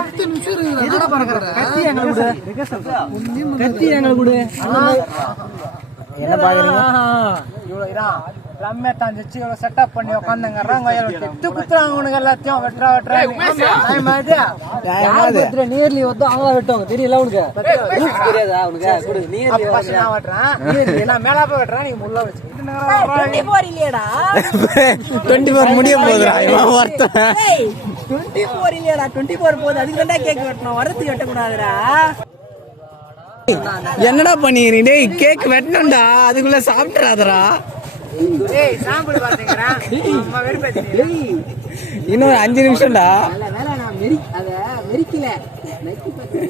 10 நிமிஷம் எதுக்கு பறக்கற கத்தி எங்க கூட என்ன பாக்குறீங்க இவ்வளவு இரா ரம்யா தான் ஜெச்சி இவ்வளவு செட்டப் பண்ணி உட்கார்ந்தங்கறாங்க எட்டு குத்துறாங்க உனக்கு எல்லாத்தையும் வெட்றா டைம் ஆயிடுச்சு நேர்லி வந்து அவங்க வெட்டுவாங்க தெரியல உனக்கு தெரியாதா உனக்கு குடு நேர்லி வந்து நான் வெட்றேன் நேர்லி நான் மேல போய் வெட்றேன் நீ முள்ள வச்சு 24 இல்லடா 24 முடிய போகுதுடா இவன் வர்த்த 24 இல்லடா 24 போகுது அதுக்கு தான் கேக் வெட்டணும் வரது வெட்ட கூடாதுடா என்னடா பண்ணிக்கிறீங்க டேய் கேக் வெட்டணும்டா அதுக்குள்ள சாப்பிட்றாதடா டேய் சாம்பிள் பாத்தீங்கடா அம்மா வெறுப்பேத்தி இன்னும் 5 நிமிஷம்டா வேற நான் மெரிக்கல நக்கி பாத்தீங்க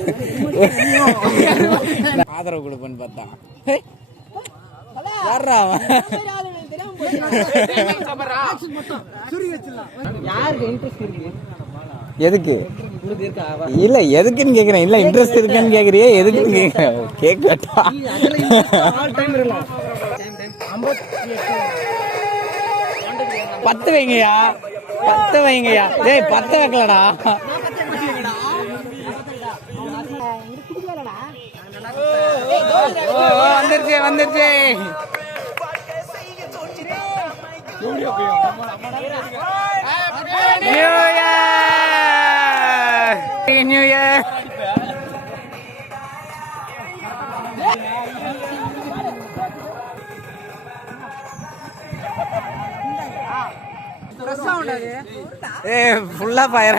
ஆதரவு கொடுப்பேன்னு பார்த்தா யாரா யாருக்கு இன்ட்ரெஸ்ட் இருக்கு எதுக்கு இல்ல எதுக்குன்னு கேக்குறேன் இல்ல இன்ட்ரெஸ்ட் இருக்குன்னு கேக்குறியே எதுக்குன்னு கேக்குறேன் கேக் வெட்டா பத்து வைங்கயா டேய் 10 வைக்கலடா வந்துருச்சு New Year. Full of fire.